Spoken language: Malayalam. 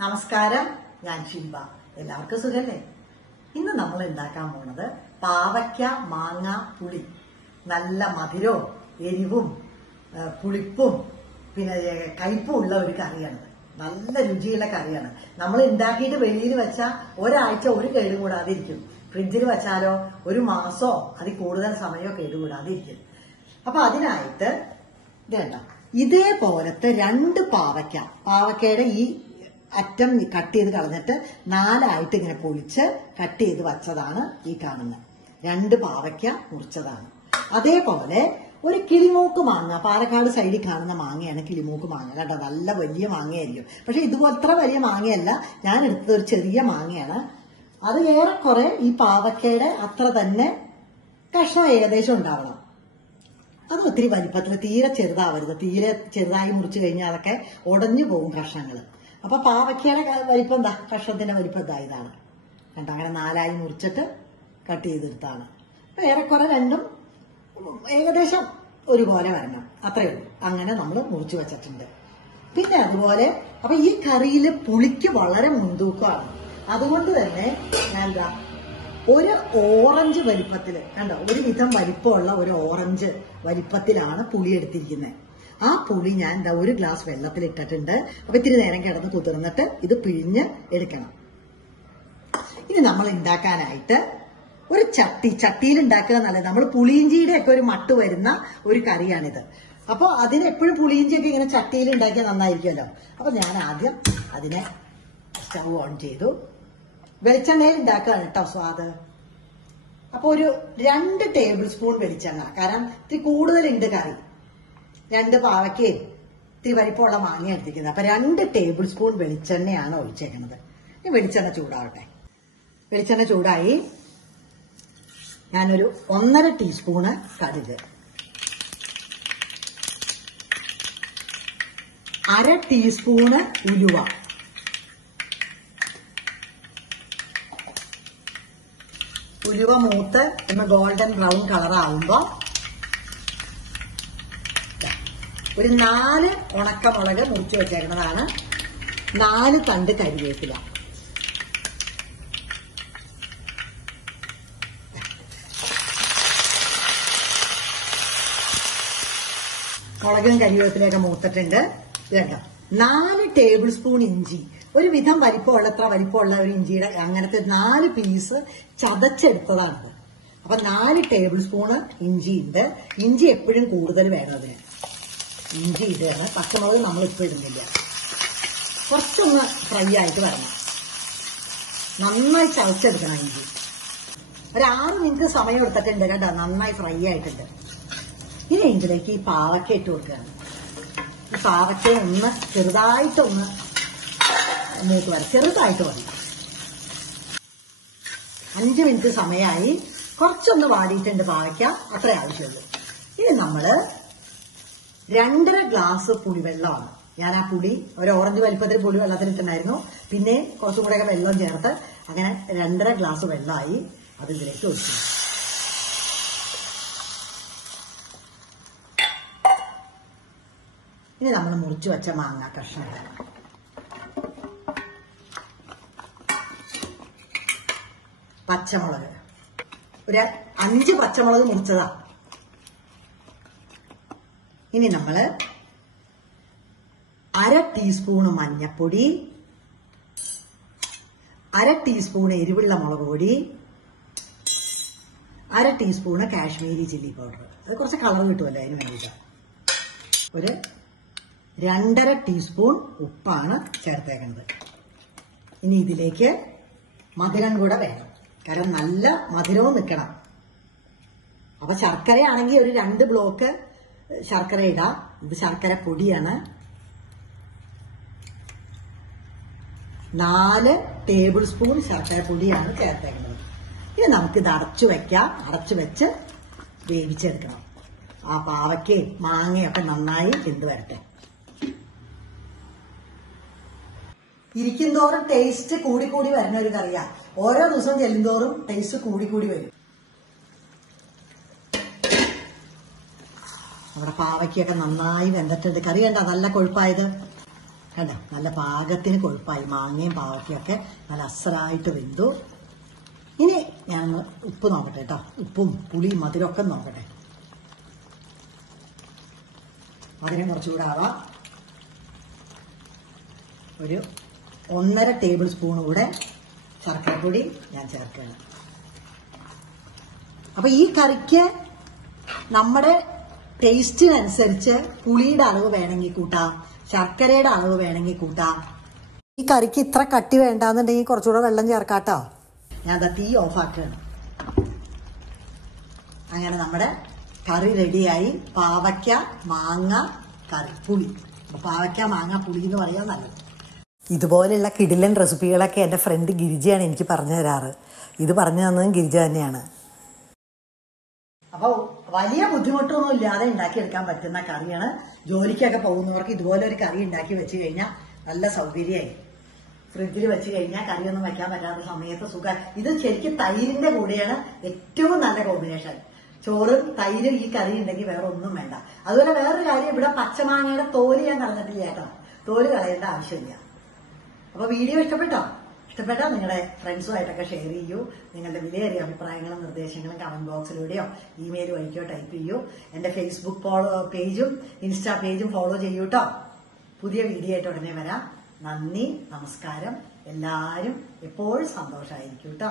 നമസ്കാരം, ഞാൻ ശിൽബ. എല്ലാവർക്കും സുഖല്ലേ? ഇന്ന് നമ്മൾ ഉണ്ടാക്കാൻ പോണത് പാവയ്ക്ക മാങ്ങ പുളി. നല്ല മധുരവും എരിവും പുളിപ്പും പിന്നെ കയ്പും ഉള്ള ഒരു കറിയാണ്. നല്ല രുചിയുള്ള കറിയാണ്. നമ്മൾ ഉണ്ടാക്കിയിട്ട് വെളിയിൽ വെച്ചാൽ ഒരാഴ്ച ഒരു കേടുകൂടാതെ ഇരിക്കും. ഫ്രിഡ്ജിൽ വെച്ചാലോ ഒരു മാസമോ അതിൽ കൂടുതൽ സമയമോ കേടുകൂടാതെ ഇരിക്കും. അപ്പൊ അതിനായിട്ട് വേണ്ട ഇതേപോലത്തെ 2 പാവയ്ക്കയുടെ ഈ അറ്റം കട്ട് ചെയ്ത് കളഞ്ഞിട്ട് 4ആയിട്ട് ഇങ്ങനെ പൊളിച്ച് കട്ട് ചെയ്ത് വച്ചതാണ് ഈ കാണുന്നത്. 2 പാവയ്ക്ക മുറിച്ചതാണ്. അതേപോലെ ഒരു കിളിമൂക്ക് മാങ്ങ, പാലക്കാട് സൈഡിൽ കാണുന്ന മാങ്ങയാണ് കിളിമൂക്ക് മാങ്ങ. കേട്ടോ, നല്ല വലിയ മാങ്ങയായിരിക്കും. പക്ഷെ ഇതുപോലത്ര വലിയ മാങ്ങയല്ല, ഞാൻ എടുത്തത് ഒരു ചെറിയ മാങ്ങയാണ്. അത് ഏറെക്കുറെ ഈ പാവയ്ക്കയുടെ അത്ര തന്നെ കഷ്ണം ഏകദേശം ഉണ്ടാവണം. അത് ഒത്തിരി വലിപ്പത്തിൽ തീരെ ചെറുതാവരുത്. തീരെ ചെറുതായി മുറിച്ചു കഴിഞ്ഞാൽ അതൊക്കെ ഉടഞ്ഞു പോകും കഷ്ണങ്ങൾ. അപ്പൊ പാവയ്ക്കയുടെ വലിപ്പം എന്താ, കഷ്ണത്തിന്റെ വലിപ്പം ഇതാണ് കണ്ട. അങ്ങനെ 4ആയി മുറിച്ചിട്ട് കട്ട് ചെയ്തെടുത്താണ്. അപ്പൊ ഏറെക്കുറെ രണ്ടും ഏകദേശം ഒരുപോലെ വരണം, അത്രയേ ഉള്ളൂ. അങ്ങനെ നമ്മൾ മുറിച്ചു വെച്ചിട്ടുണ്ട്. പിന്നെ അതുപോലെ അപ്പൊ ഈ കറിയിൽ പുളിക്ക് വളരെ മുൻതൂക്കമാണ്. അതുകൊണ്ട് തന്നെ ഞാൻ എന്താ ഒരു ഓറഞ്ച് വലിപ്പത്തില് കണ്ടോ, ഒരുവിധം വലിപ്പമുള്ള ഒരു ഓറഞ്ച് വലിപ്പത്തിലാണ് പുളി എടുത്തിരിക്കുന്നത്. ആ പുളി ഞാൻ എന്താ 1 ഗ്ലാസ് വെള്ളത്തിൽ ഇട്ടിട്ടുണ്ട്. അപ്പൊ ഇത്തിരി നേരം കിടന്ന് കുതിർന്നിട്ട് ഇത് പിഴിഞ്ഞ് എടുക്കണം. ഇനി നമ്മൾ ഉണ്ടാക്കാനായിട്ട് ഒരു ചട്ടിയിൽ ഉണ്ടാക്കുക നല്ലത്. നമ്മൾ പുളിയിഞ്ചിയുടെ ഒക്കെ ഒരു മട്ട് വരുന്ന ഒരു കറിയാണിത്. അപ്പൊ അതിനെപ്പോഴും പുളിയിഞ്ചിയൊക്കെ ഇങ്ങനെ ചട്ടിയിൽ ഉണ്ടാക്കിയാൽ നന്നായിരിക്കുമല്ലോ. അപ്പൊ ഞാൻ ആദ്യം അതിനെ സ്റ്റൗ ഓൺ ചെയ്തു. വെളിച്ചെണ്ണയിൽ ഉണ്ടാക്കുകയാണ് കേട്ടോ സ്വാദ്. അപ്പൊ ഒരു 2 ടേബിൾ സ്പൂൺ വെളിച്ചെണ്ണ, കാരണം ഇത്തിരി കൂടുതലുണ്ട് കറി. 2 പാവയ്ക്കയും ഇത്തിരി വലിപ്പമുള്ള മാങ്ങ എടുത്തിരിക്കുന്നത്. അപ്പൊ 2 ടേബിൾ സ്പൂൺ വെളിച്ചെണ്ണയാണ് ഒഴിച്ചേക്കുന്നത്. ഈ വെളിച്ചെണ്ണ ചൂടാവട്ടെ. വെളിച്ചെണ്ണ ചൂടായി. ഞാനൊരു 1.5 ടീസ്പൂണ് കടുക്, 1/2 ടീസ്പൂണ് ഉലുവ, ഉലുവ മൂത്ത് ഒന്ന് ഗോൾഡൻ ബ്രൗൺ കളർ ആവുമ്പോ ഒരു 4 ഉണക്കമുളക് മുറിച്ച് വെച്ചേക്കുന്നതാണ്, 4 തണ്ട് കരിവേപ്പില, മുളകും കരിവേപ്പിലയൊക്കെ മൂത്തിട്ടുണ്ട്. കേട്ടോ, 4 ടേബിൾ സ്പൂൺ ഇഞ്ചി, ഒരു വിധം വലിപ്പമുള്ള എത്ര വലിപ്പമുള്ള ഒരു ഇഞ്ചിയുടെ അങ്ങനത്തെ 4 പീസ് ചതച്ചെടുത്തതാണിത്. അപ്പൊ 4 ടേബിൾ സ്പൂണ് ഇഞ്ചി ഉണ്ട്. ഇഞ്ചി എപ്പോഴും കൂടുതൽ വേണം അതിന്. ഇഞ്ചി ഇടുകയാണ്. പച്ചമുളക് നമ്മൾ ഇപ്പൊ ഇടുന്നില്ല. കുറച്ചൊന്ന് ഫ്രൈ ആയിട്ട് വരണം. നന്നായി ചതച്ചെടുക്കണം ഇഞ്ചി. ഒരു 6 മിനിറ്റ് സമയം എടുത്തിട്ടുണ്ട് കേട്ടോ, നന്നായി ഫ്രൈ ആയിട്ടുണ്ട്. ഇനി ഇതിലേക്ക് ഈ പാവയ്ക്ക ഇട്ട് കൊടുക്കുകയാണ്. ഈ പാവയ്ക്ക ഒന്ന് ചെറുതായിട്ടൊന്ന് മൂത്ത് വരാം, ചെറുതായിട്ട് മതി. 5 മിനിറ്റ് സമയമായി. കുറച്ചൊന്ന് വാടിയിട്ടുണ്ട് പാവയ്ക്ക, അത്രേ ആവശ്യമുള്ളൂ. ഇനി നമ്മള് 2.5 ഗ്ലാസ് പുളിവെള്ളമാണ്. ഞാൻ ആ പുളി ഒരു ഓറഞ്ച് വലിപ്പത്തിൽ പുളി വെള്ളത്തിലിട്ടുണ്ടായിരുന്നു. പിന്നെ കുറച്ചും കൂടെയൊക്കെ വെള്ളം ചേർത്ത് അങ്ങനെ 2.5 ഗ്ലാസ് വെള്ളമായി. അത് ഇതിലേക്ക് ഒഴിച്ചു. ഇനി നമ്മൾ മുറിച്ചു വെച്ച മാങ്ങ കഷ്ണം ഇടാം. പച്ചമുളക് ഒരു 5 പച്ചമുളക് മുറിച്ചതാ. ഇനി നമ്മള് 1/2 ടീസ്പൂണ് മഞ്ഞപ്പൊടി, 1/2 ടീസ്പൂണ് എരിവുള്ള മുളക് പൊടി, 1/2 ടീസ്പൂണ് കാശ്മീരി ചില്ലി പൗഡർ. അത് കുറച്ച് കളർ കിട്ടുമല്ലോ അതിന് വേണ്ടിയിട്ട്. ഒരു 2.5 ടീസ്പൂൺ ഉപ്പാണ് ചേർത്തേക്കുന്നത്. ഇനി ഇതിലേക്ക് മധുരം കൂടെ വേണം, കാരണം നല്ല മധുരവും നിൽക്കണം. അപ്പൊ ശർക്കരയാണെങ്കിൽ ഒരു 2 ബ്ലോക്ക് ശർക്കര ഇടാം. ഇത് ശർക്കര പൊടിയാണ്. 4 ടേബിൾ സ്പൂൺ ശർക്കര പൊടിയാണ് ചേർത്തേക്കുന്നത്. ഇനി നമുക്കിത് അടച്ചു വെക്കാം. അടച്ചു വെച്ച് വേവിച്ചെടുക്കണം. ആ പാവയ്ക്കയും മാങ്ങയൊക്കെ നന്നായി വെന്ത് വരട്ടെ. ഇരിക്കുന്തോറും ടേസ്റ്റ് കൂടിക്കൂടി വരുന്ന ഒരു കറിയാ. ഓരോ ദിവസവും ചെല്ലുന്തോറും ടേസ്റ്റ് കൂടിക്കൂടി വരും. നമ്മുടെ പാവയ്ക്കൊക്കെ നന്നായി വെന്തിട്ടുണ്ട്. കറി കണ്ട നല്ല കൊഴുപ്പായത്. കണ്ടോ നല്ല പാകത്തിന് കൊഴുപ്പായി. മാങ്ങയും പാവയ്ക്കൊക്കെ നല്ല അസലായിട്ട് വെന്തു. ഇനി ഞാൻ ഉപ്പ് നോക്കട്ടെ കേട്ടോ. ഉപ്പും പുളിയും മധുരമൊക്കെ നോക്കട്ടെ. മധുരം കുറച്ചുകൂടെ ആവാം. ഒരു 1.5 ടേബിൾ സ്പൂൺ കൂടെ ശർക്കരപ്പൊടി ഞാൻ ചേർക്കുകയാണ്. അപ്പൊ ഈ കറിക്ക് നമ്മുടെ ടേസ്റ്റിനനുസരിച്ച് പുളിയുടെ അളവ് വേണമെങ്കിൽ കൂട്ടാം, ശർക്കരയുടെ അളവ് വേണമെങ്കിൽ കൂട്ടാം. ഈ കറിക്ക് ഇത്ര കട്ടി വേണ്ടാന്നുണ്ടെങ്കിൽ കുറച്ചുകൂടെ വെള്ളം ചേർക്കാട്ടോ. ഞാൻ തീ ഓഫാക്കുകയാണ്. അങ്ങനെ നമ്മുടെ കറി റെഡിയായി. പാവയ്ക്ക മാങ്ങ കറി പുളി. പാവയ്ക്ക മാങ്ങ പുളി എന്ന് പറയാൻ നല്ലത്. ഇതുപോലെയുള്ള കിടിലൻ റെസിപ്പികളൊക്കെ എൻ്റെ ഫ്രണ്ട് ഗിരിജയാണ് എനിക്ക് പറഞ്ഞു തരാറ്. ഇത് പറഞ്ഞു തന്നതും ഗിരിജ തന്നെയാണ്. അപ്പോൾ വലിയ ബുദ്ധിമുട്ടൊന്നും ഇല്ലാതെ ഉണ്ടാക്കിയെടുക്കാൻ പറ്റുന്ന കറിയാണ്. ജോലിക്കൊക്കെ പോകുന്നവർക്ക് ഇതുപോലെ ഒരു കറി ഉണ്ടാക്കി വെച്ച് കഴിഞ്ഞാൽ നല്ല സൗകര്യമായി. ഫ്രിഡ്ജിൽ വെച്ച് കഴിഞ്ഞാൽ കറിയൊന്നും വെക്കാൻ പറ്റാത്ത സമയത്ത് സുഖം. ഇത് ശരിക്കും തൈരിന്റെ കൂടെയാണ് ഏറ്റവും നല്ല കോമ്പിനേഷൻ. ചോറും തൈരും ഈ കറി ഉണ്ടെങ്കിൽ വേറെ ഒന്നും വേണ്ട. അതുപോലെ വേറൊരു കാര്യം, ഇവിടെ പച്ചമാങ്ങയുടെ തോല് ഞാൻ കളഞ്ഞിട്ടില്ല കേട്ടോ. തോല് കളയേണ്ട ആവശ്യമില്ല. അപ്പൊ വീഡിയോ ഇഷ്ടപ്പെട്ടാൽ നിങ്ങളുടെ ഫ്രണ്ട്സുമായിട്ടൊക്കെ ഷെയർ ചെയ്യൂ. നിങ്ങളുടെ വിലയേറിയ അഭിപ്രായങ്ങളും നിർദ്ദേശങ്ങളും കമന്റ് ബോക്സിലൂടെയോ ഇമെയിൽ വഴിക്കോ ടൈപ്പ് ചെയ്യൂ. എന്റെ ഫേസ്ബുക്ക് പേജും ഇൻസ്റ്റാ പേജും ഫോളോ ചെയ്യൂ കേട്ടോ. പുതിയ വീഡിയോ ആയിട്ട് ഉടനെ വരാം. നന്ദി, നമസ്കാരം. എല്ലാവരും എപ്പോഴും സന്തോഷമായിരിക്കും കേട്ടോ.